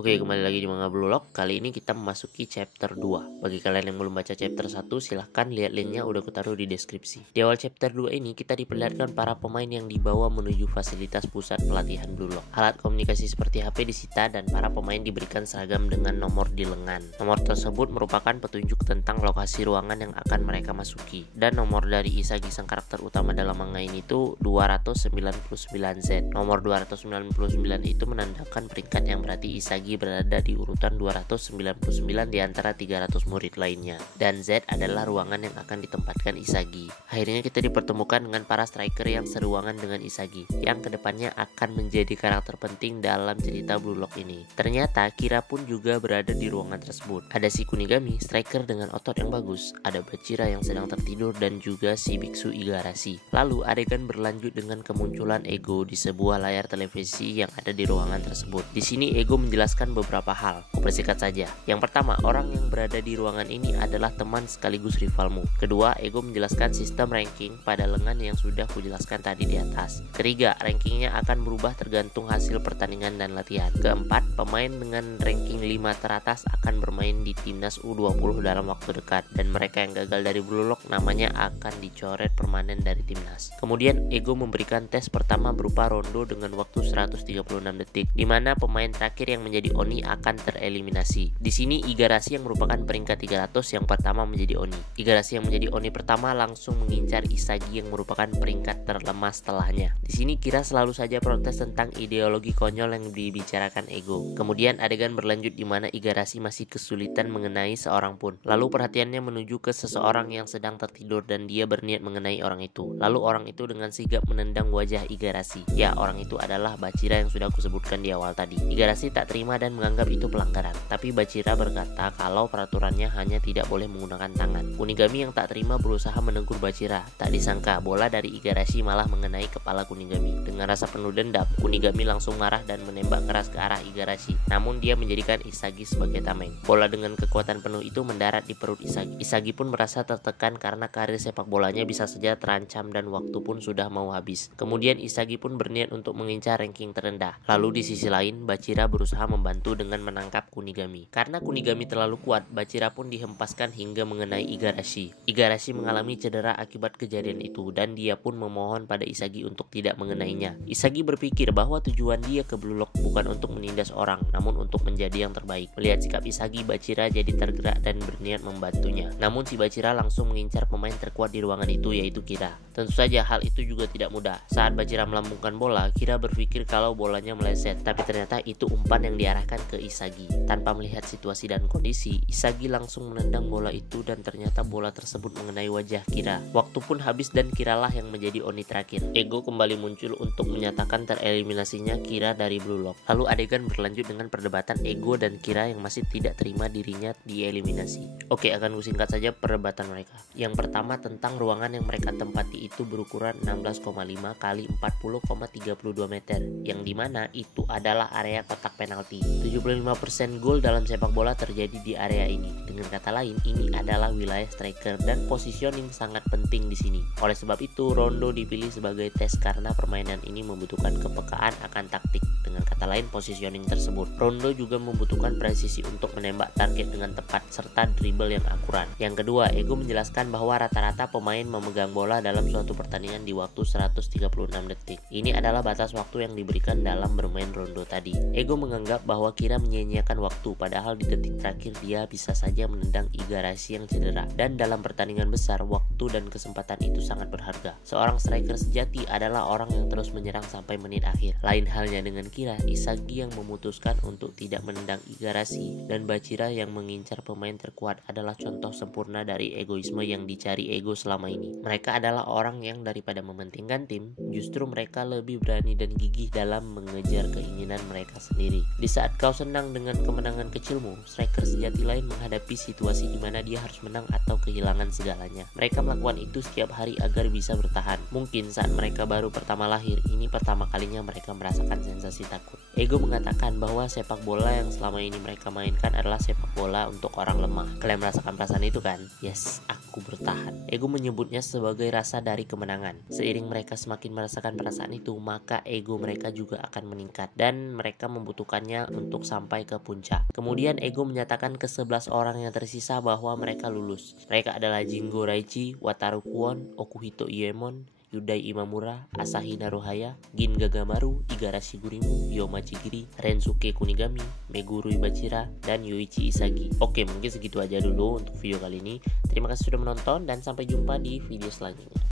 Oke, kembali lagi di Manga Blue Lock. Kali ini kita memasuki chapter 2. Bagi kalian yang belum baca chapter 1, silahkan lihat linknya udah kutaruh di deskripsi. Di awal chapter 2 ini, kita diperlihatkan para pemain yang dibawa menuju fasilitas pusat pelatihan Blue Lock. Alat komunikasi seperti HP disita dan para pemain diberikan seragam dengan nomor di lengan. Nomor tersebut merupakan petunjuk tentang lokasi ruangan yang akan mereka masuki. Dan nomor dari Isagi sang karakter utama dalam manga ini tuh 299Z. Nomor 299 itu menandakan peringkat yang berarti Isagi berada di urutan 299 di antara 300 murid lainnya. Dan Z adalah ruangan yang akan ditempatkan Isagi. Akhirnya kita dipertemukan dengan para striker yang seruangan dengan Isagi, yang kedepannya akan menjadi karakter penting dalam cerita Blue Lock ini. Ternyata Kira pun juga berada di ruangan tersebut. Ada si Kunigami, striker dengan otot yang bagus, ada Bachira yang sedang tertidur, dan juga si biksu Igarashi. Lalu adegan berlanjut dengan kemunculan Ego di sebuah layar televisi yang ada di ruangan tersebut. Di sini Ego menjelaskan beberapa hal. Kupersingkat saja. Yang pertama, orang yang berada di ruangan ini adalah teman sekaligus rivalmu. Kedua, Ego menjelaskan sistem ranking pada lengan yang sudah kujelaskan tadi di atas. Ketiga, rankingnya akan berubah tergantung hasil pertandingan dan latihan. Keempat, pemain dengan ranking 5 teratas akan bermain di timnas U20 dalam waktu dekat, dan mereka yang gagal dari Blue Lock namanya akan dicoret permanen dari timnas. Kemudian Ego memberikan tes pertama berupa rondo dengan waktu 136 detik, di mana pemain terakhir yang menjadi Oni akan tereliminasi. Di sini Igarashi yang merupakan peringkat 300 yang pertama menjadi Oni. Igarashi yang menjadi Oni pertama langsung mengincar Isagi yang merupakan peringkat terlemah setelahnya. Di sini Kira selalu saja protes tentang ideologi konyol yang dibicarakan Ego. Kemudian adegan berlanjut di mana Igarashi masih kesulitan mengenai seorang pun. Lalu perhatiannya menuju ke seseorang yang sedang tertidur dan dia berniat mengenai orang itu. Lalu orang itu dengan sigap menendang wajah Igarashi. Ya, orang itu adalah Bachira yang sudah aku sebutkan di awal tadi. Igarashi tak terima dan menganggap itu pelanggaran. Tapi Bachira berkata kalau peraturannya hanya tidak boleh menggunakan tangan. Kunigami yang tak terima berusaha menegur Bachira. Tak disangka bola dari Igarashi malah mengenai kepala Kunigami. Dengan rasa penuh dendam, Kunigami langsung marah dan menembak keras ke arah Igarashi. Namun dia menjadikan Isagi sebagai tameng. Bola dengan kekuatan penuh itu mendarat di perut Isagi. Isagi pun merasa tertekan karena karir sepak bolanya bisa saja terancam dan waktu pun sudah mau habis. Kemudian Isagi pun berniat untuk mengincar ranking terendah. Lalu di sisi lain, Bachira berusaha membantu dengan menangkap Kunigami. Karena Kunigami terlalu kuat, Bachira pun dihempaskan hingga mengenai Igarashi. Igarashi mengalami cedera akibat kejadian itu dan dia pun memohon pada Isagi untuk tidak mengenainya. Isagi berpikir bahwa tujuan dia ke Blue Lock bukan untuk menindas orang, namun untuk menjadi yang terbaik. Melihat sikap Isagi, Bachira jadi tergerak dan berniat membantunya. Namun si Bachira langsung mengincar pemain terkuat di ruangan itu, yaitu Kira. Tentu saja hal itu juga tidak mudah. Saat Bachira melambungkan bola, Kira berpikir kalau bolanya meleset, tapi ternyata itu umpan yang diarahkan ke Isagi. Tanpa melihat situasi dan kondisi, Isagi langsung menendang bola itu dan ternyata bola tersebut mengenai wajah Kira. Waktu pun habis dan Kiralah yang menjadi Oni terakhir. Ego kembali muncul untuk menyatakan tereliminasinya Kira dari Blue Lock. Lalu adegan berlanjut dengan perdebatan Ego dan Kira yang masih tidak terima dirinya dieliminasi. Oke, akan kusingkat saja perdebatan mereka. Yang pertama tentang ruangan yang mereka tempati itu berukuran 16,5 kali 40,32 meter, yang dimana itu adalah area kotak penalti. 75% gol dalam sepak bola terjadi di area ini. Dengan kata lain, ini adalah wilayah striker dan positioning sangat penting di sini. Oleh sebab itu, rondo dipilih sebagai tes karena permainan ini membutuhkan kepekaan akan taktik. Dengan kata lain, positioning tersebut. Rondo juga membutuhkan presisi untuk menembak target dengan tepat serta dribble yang akurat. Yang kedua, Ego menjelaskan bahwa rata-rata pemain memegang bola dalam suatu pertandingan di waktu 136 detik. Ini adalah batas waktu yang diberikan dalam bermain rondo tadi. Ego menganggap bahwa Kira menyia-nyiakan waktu, padahal di detik terakhir dia bisa saja menendang Igarashi yang cedera. Dan dalam pertandingan besar, waktu dan kesempatan itu sangat berharga. Seorang striker sejati adalah orang yang terus menyerang sampai menit akhir. Lain halnya dengan Kira, Isagi yang memutuskan untuk tidak menendang Igarashi dan Bachira yang mengincar pemain terkuat adalah contoh sempurna dari egoisme yang dicari Ego selama ini. Mereka adalah orang yang daripada mementingkan tim, justru mereka lebih berani dan gigih dalam mengejar keinginan mereka sendiri. Di saat kau senang dengan kemenangan kecilmu, striker sejati lain menghadapi situasi di mana dia harus menang atau kehilangan segalanya. Mereka melakukan itu setiap hari agar bisa bertahan. Mungkin saat mereka baru pertama lahir, ini pertama kalinya mereka merasakan sensasi takut. Ego mengatakan bahwa sepak bola yang selama ini mereka mainkan adalah sepak bola untuk orang lemah. Kalian merasakan perasaan itu kan? Yes, aku bertahan. Ego menyebutnya sebagai rasa dari kemenangan. Seiring mereka semakin merasakan perasaan itu, maka ego mereka juga akan meningkat dan mereka membutuhkannya untuk sampai ke puncak. Kemudian Ego menyatakan ke 11 orang yang tersisa bahwa mereka lulus. Mereka adalah Jingo Raichi, Wataru Kwon, Okuhito Iemon, Yudai Imamura, Asahi Naruhaya, Gin Gagamaru, Igarashi Gurimu, Yoma Chigiri, Rensuke Kunigami, Meguro Ibachira, dan Yoichi Isagi. Oke, mungkin segitu aja dulu untuk video kali ini. Terima kasih sudah menonton dan sampai jumpa di video selanjutnya.